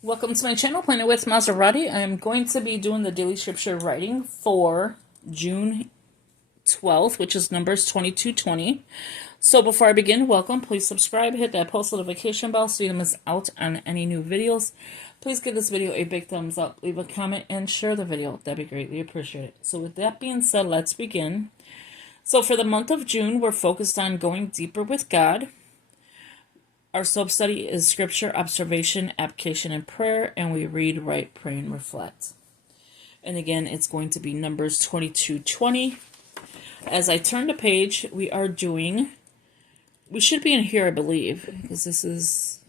Welcome to my channel, Planet with Maserati. I am going to be doing the daily scripture writing for June 12th, which is Numbers 22:20. So before I begin, welcome. Please subscribe, hit that post notification bell so you don't miss out on any new videos. Please give this video a big thumbs up, leave a comment, and share the video. That'd be greatly appreciated. So with that being said, let's begin. So for the month of June, we're focused on going deeper with God. Our sub-study is Scripture, Observation, Application, and Prayer, and we read, write, pray, and reflect. And again, it's going to be Numbers 22:20. As I turn the page, we should be in here, I believe, because this is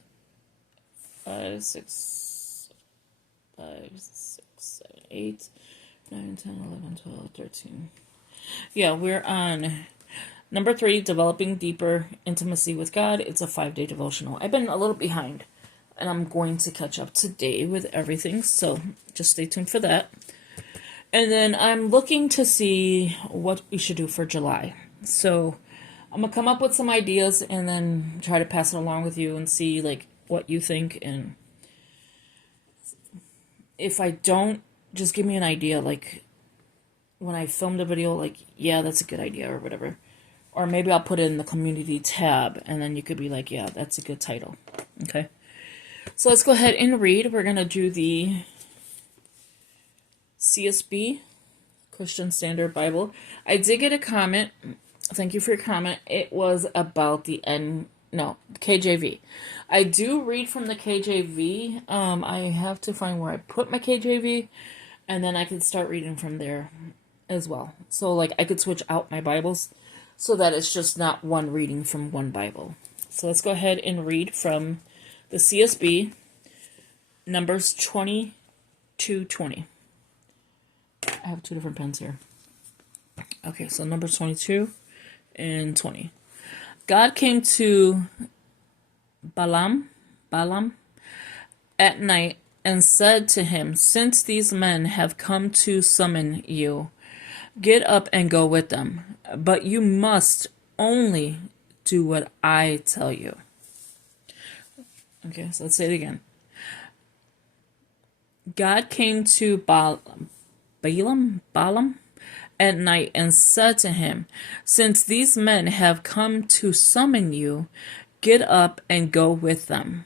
5, 6, 7, 8, 9, 10, 11, 12, 13. Yeah, we're on Number 3, Developing Deeper Intimacy with God. It's a 5-day devotional. I've been a little behind, and I'm going to catch up today with everything, so just stay tuned for that. And then I'm looking to see what we should do for July. So I'm going to come up with some ideas and then try to pass it along with you and see like what you think. And if I don't, just give me an idea, like when I filmed a video, like, yeah, that's a good idea or whatever. Or maybe I'll put it in the community tab, and then you could be like, yeah, that's a good title. Okay. So let's go ahead and read. We're going to do the CSB, Christian Standard Bible. I did get a comment. Thank you for your comment. It was about the KJV. I do read from the KJV. I have to find where I put my KJV, and then I can start reading from there as well. So, like, I could switch out my Bibles so that it's just not one reading from one Bible. So let's go ahead and read from the CSB, Numbers 22:20. I have two different pens here. Okay, so Numbers 22 and 20. God came to Balaam at night and said to him, "Since these men have come to summon you, get up and go with them, but you must only do what I tell you." Okay, so let's say it again. God came to Balaam at night and said to him, "Since these men have come to summon you, get up and go with them.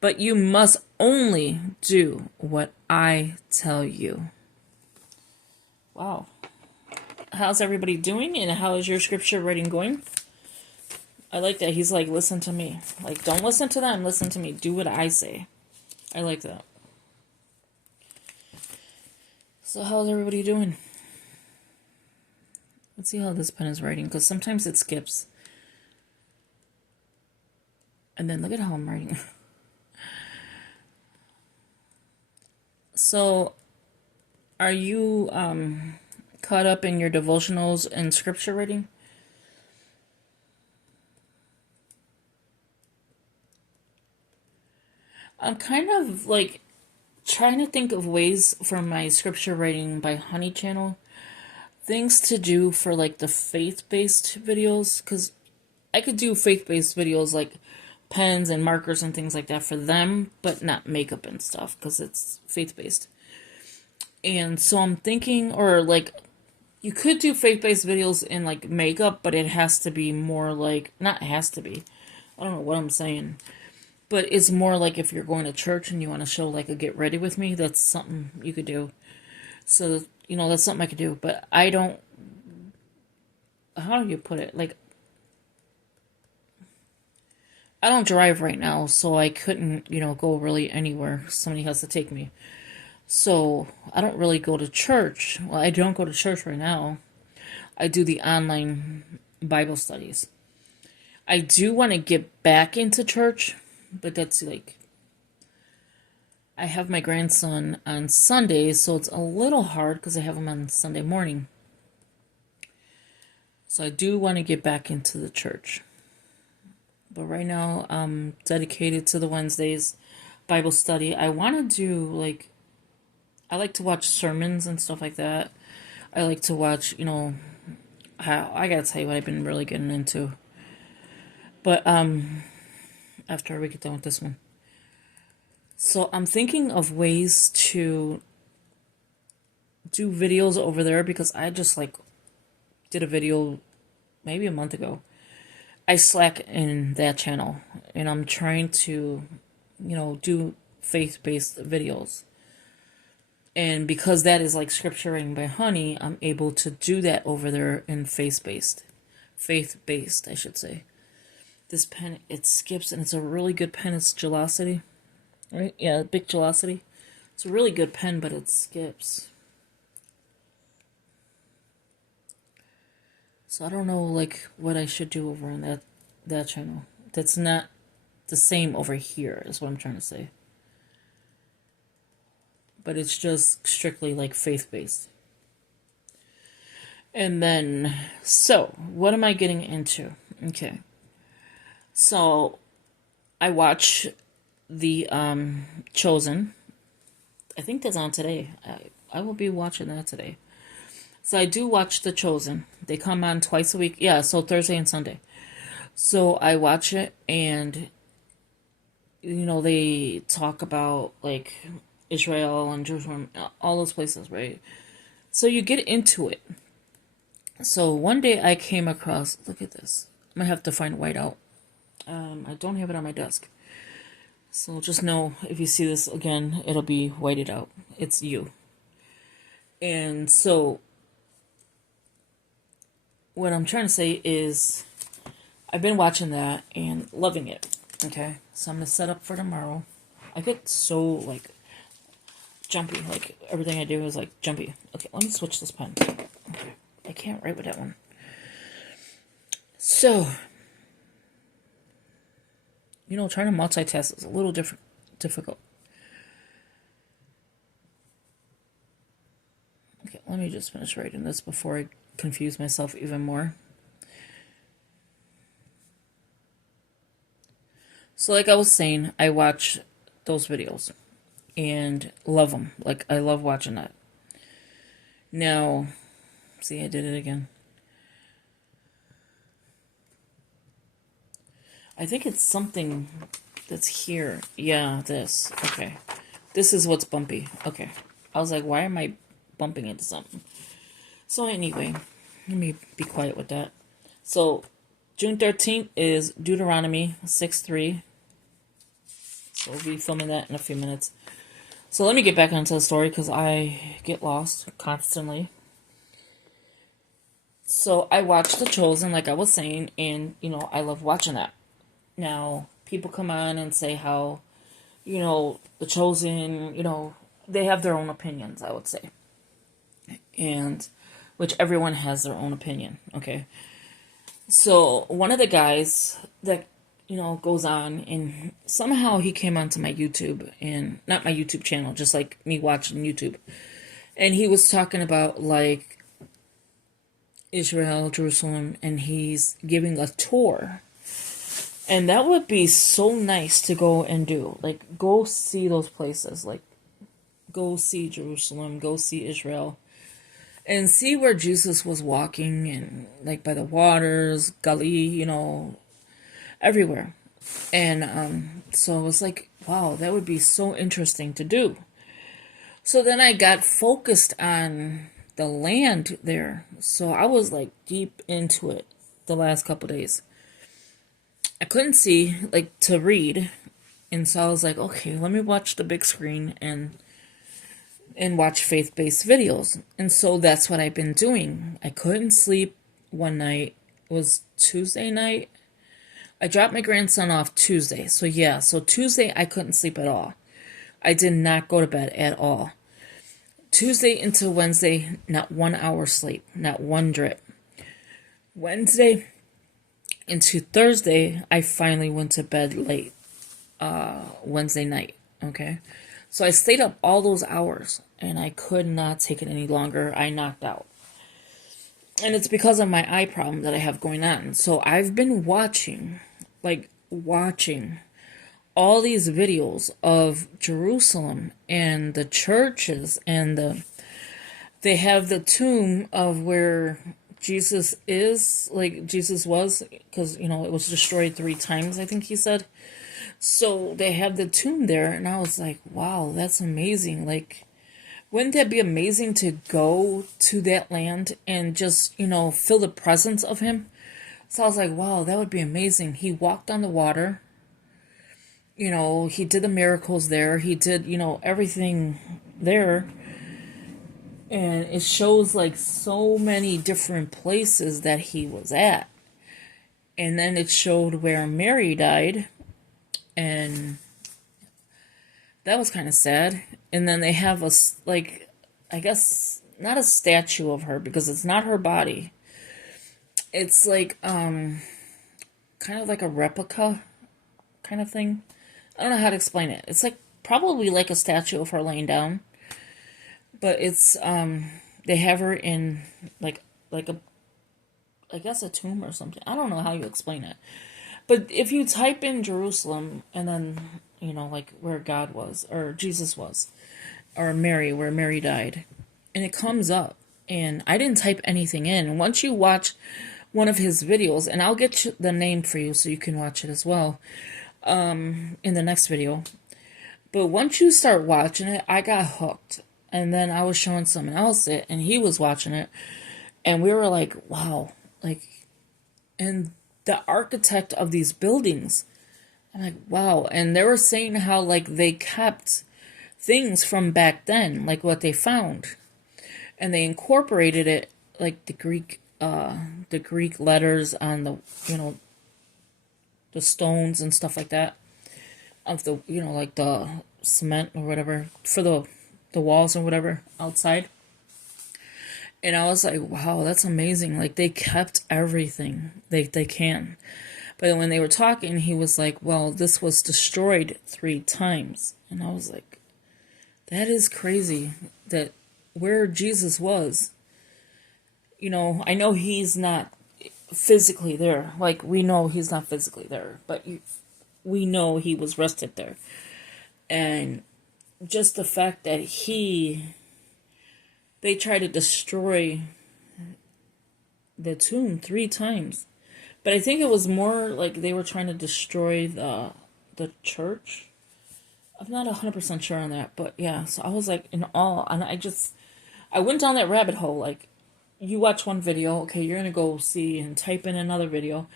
But you must only do what I tell you." Wow. How's everybody doing, and how is your scripture writing going? I like that. He's like, listen to me. Like, don't listen to them, listen to me. Do what I say. I like that. So how's everybody doing? Let's see how this pen is writing, because sometimes it skips. And then look at how I'm writing. So, are you caught up in your devotionals and scripture reading? I'm kind of like trying to think of ways for my scripture writing by Honey channel. Things to do for like the faith-based videos, because I could do faith-based videos like pens and markers and things like that for them, but not makeup and stuff because it's faith-based. And so I'm thinking, or like, you could do faith-based videos in like makeup, but it has to be more like, not has to be, I don't know what I'm saying, but it's more like if you're going to church and you want to show like a get ready with me, that's something you could do. So, you know, that's something I could do, but I don't, how do you put it? Like, I don't drive right now, so I couldn't, go really anywhere. Somebody has to take me. So I don't really go to church. Well, I don't go to church right now. I do the online Bible studies. I do want to get back into church, but that's like, I have my grandson on Sundays, so it's a little hard because I have him on Sunday morning. So I do want to get back into the church. But right now, I'm dedicated to the Wednesdays Bible study. I want to do, like, I like to watch sermons and stuff like that. I like to watch, how, I gotta tell you what I've been really getting into. But after we get done with this one. So I'm thinking of ways to do videos over there because I just like did a video maybe a month ago. I slack in that channel and I'm trying to, do faith-based videos. And because that is like scripture writing by Honey, I'm able to do that over there in faith-based, I should say. This pen, it skips, and it's a really good pen. It's Gelosity, right? Yeah, big Gelosity. It's a really good pen, but it skips. So I don't know, like, what I should do over on that channel. That's not the same over here, is what I'm trying to say. But it's just strictly, like, faith-based. And then, so, what am I getting into? Okay. So, I watch the Chosen. I think that's on today. I will be watching that today. So I do watch The Chosen. They come on twice a week. Yeah, so Thursday and Sunday. So I watch it, and, they talk about, like, Israel and Jerusalem, all those places, right? So you get into it. So one day I came across, look at this. I'm going to have to find whiteout. I don't have it on my desk. So just know, if you see this again, it'll be whited out. It's you. And so what I'm trying to say is I've been watching that and loving it. Okay, so I'm going to set up for tomorrow. I get so, like, jumpy. Like, everything I do is, like, jumpy. Okay, let me switch this pen. Okay, I can't write with that one. So, trying to multitask is a little difficult. Okay, let me just finish writing this before I confuse myself even more. So like I was saying, I watch those videos and love them. Like, I love watching that. Now, see, I did it again. I think it's something that's here. Yeah, this. Okay. This is what's bumpy. Okay. I was like, why am I bumping into something? So anyway, let me be quiet with that. So, June 13th is Deuteronomy 6:3. So we'll be filming that in a few minutes. So let me get back onto the story because I get lost constantly. So I watched The Chosen, like I was saying, and, I love watching that. Now, people come on and say how, The Chosen, they have their own opinions, I would say. And, which everyone has their own opinion, okay? So, one of the guys that, goes on, and somehow he came onto my YouTube, and not my YouTube channel, just like me watching YouTube. And he was talking about, like, Israel, Jerusalem, and he's giving a tour. And that would be so nice to go and do. Like, go see those places. Like, go see Jerusalem, go see Israel. And see where Jesus was walking, and, like, by the waters, Galilee, everywhere. And so it was like, wow, that would be so interesting to do. So then I got focused on the land there. So I was, like, deep into it the last couple days. I couldn't see, like, to read. And so I was like, okay, let me watch the big screen and watch faith-based videos. And so that's what I've been doing. I couldn't sleep one night. It was Tuesday night. I dropped my grandson off Tuesday. So yeah, so Tuesday I couldn't sleep at all. I did not go to bed at all. Tuesday into Wednesday, not 1 hour sleep, not one drip. Wednesday into Thursday, I finally went to bed late. Wednesday night, okay? So I stayed up all those hours, and I could not take it any longer. I knocked out. And it's because of my eye problem that I have going on. So I've been watching all these videos of Jerusalem and the churches, and they have the tomb of where Jesus is, like Jesus was, because, it was destroyed 3 times, I think he said. So they have the tomb there, and I was like, wow, that's amazing. Like, wouldn't that be amazing to go to that land and just, feel the presence of him? So I was like, wow, that would be amazing. He walked on the water. He did the miracles there. He did, everything there. And it shows like so many different places that he was at. And then it showed where Mary died. And that was kind of sad. And then they have I guess, not a statue of her because it's not her body. It's like, kind of like a replica kind of thing. I don't know how to explain it. It's like probably like a statue of her laying down. But it's, they have her in like a, I guess a tomb or something. I don't know how you explain it. But if you type in Jerusalem and then, like where God was, or Jesus was, or Mary, where Mary died, and it comes up, and I didn't type anything in. Once you watch one of his videos, and I'll get the name for you so you can watch it as well, in the next video. But once you start watching it, I got hooked. And then I was showing someone else it, and he was watching it, and we were like, wow, like, and the architect of these buildings, I'm like, wow. And they were saying how, like, they kept things from back then, like what they found, and they incorporated it, like the Greek letters on the, the stones and stuff like that, of the, like the cement or whatever for the walls or whatever outside. And I was like, wow, that's amazing. Like, they kept everything they can. But when they were talking, he was like, well, this was destroyed 3 times. And I was like, that is crazy that where Jesus was, I know he's not physically there. Like, we know he's not physically there, but we know he was rested there. And just the fact that they tried to destroy the tomb 3 times. But I think it was more like they were trying to destroy the church. I'm not 100% sure on that, but yeah, so I was like in awe, and I went down that rabbit hole. Like, you watch one video, okay, you're gonna go see and type in another video.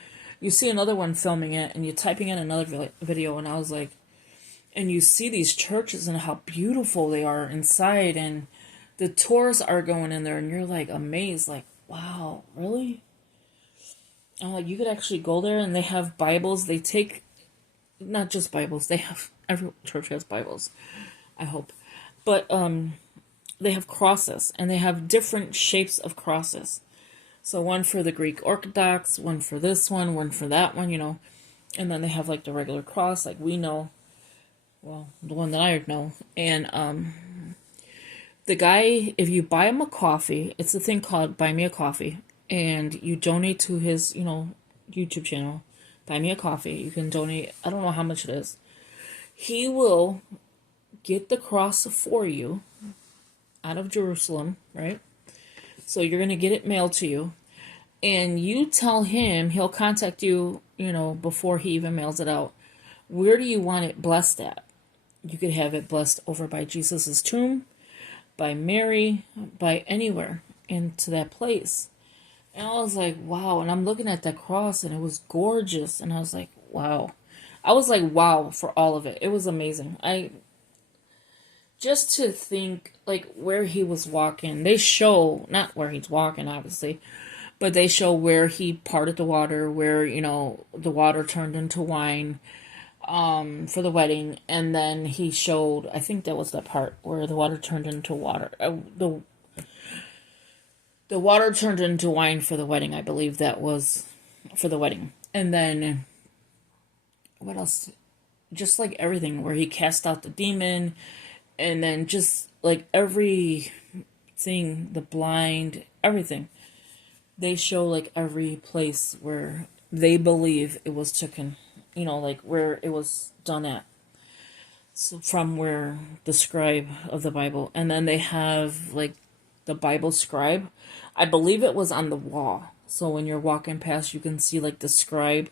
You see another one filming it, and you're typing in another video, and I was like, and you see these churches and how beautiful they are inside, and the tours are going in there, and you're like amazed, like, wow, really? You could actually go there, and they have Bibles. They take, not just Bibles, they have, every church has Bibles, I hope. But they have crosses, and they have different shapes of crosses. So one for the Greek Orthodox, one for this one for that one, And then they have like the regular cross, like we know. Well, the one that I know. And the guy, if you buy him a coffee, it's a thing called Buy Me a Coffee, and you donate to his, YouTube channel, Buy Me a Coffee. You can donate, I don't know how much it is. He will get the cross for you out of Jerusalem, right? So you're going to get it mailed to you, and you tell him, he'll contact you, before he even mails it out. Where do you want it blessed at? You could have it blessed over by Jesus's tomb, by Mary, by anywhere into that place. And I was like, wow. And I'm looking at that cross, and it was gorgeous. And I was like, wow. I was like, wow, for all of it. It was amazing. Just to think, like, where he was walking. They show, not where he's walking, obviously, but they show where he parted the water, where, the water turned into wine, for the wedding. And then he showed, I think that was the part where the water turned into water. The water turned into wine for the wedding. I believe that was for the wedding. And then, what else? Just like everything, where he cast out the demon, and then just like everything, the blind, everything. They show like every place where they believe it was taken, like where it was done at. So from where the scribe of the Bible, and then they have like the Bible scribe. I believe it was on the wall. So when you're walking past, you can see like the scribe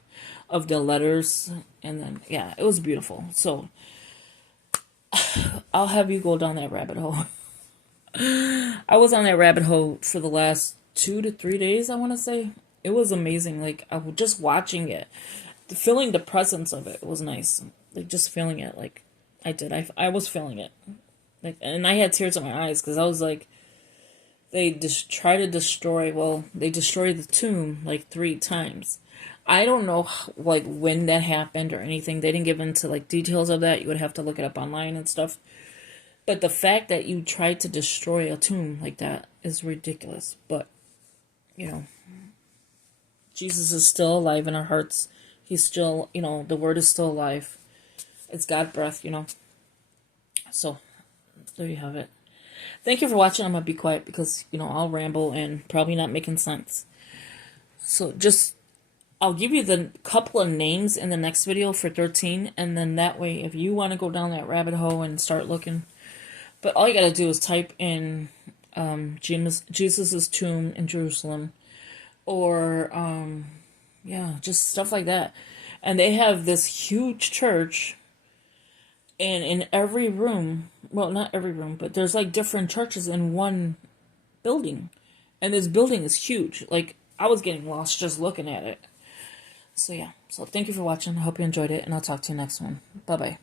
of the letters. And then, yeah, it was beautiful. So I'll have you go down that rabbit hole. I was on that rabbit hole for the last 2 to 3 days, I want to say. It was amazing. Like, I was just watching it. Feeling the presence of it was nice. Like, just feeling it. Like, I did. I was feeling it. Like, and I had tears in my eyes because I was like, they just try to destroy, well, they destroyed the tomb like 3 times. I don't know like when that happened or anything. They didn't give into like details of that. You would have to look it up online and stuff. But the fact that you tried to destroy a tomb like that is ridiculous. But, you know, Jesus is still alive in our hearts. He's still, you know, the word is still alive. It's God breath, you know. So, there you have it. Thank you for watching. I'm going to be quiet because, you know, I'll ramble and probably not making sense. So, I'll give you the couple of names in the next video for 13. And then that way, if you want to go down that rabbit hole and start looking. But all you got to do is type in Jesus' tomb in Jerusalem. Or, yeah, just stuff like that. And they have this huge church. And in every room, well, not every room, but there's like different churches in one building. And this building is huge. Like, I was getting lost just looking at it. So, yeah. So, thank you for watching. I hope you enjoyed it. And I'll talk to you next one. Bye-bye.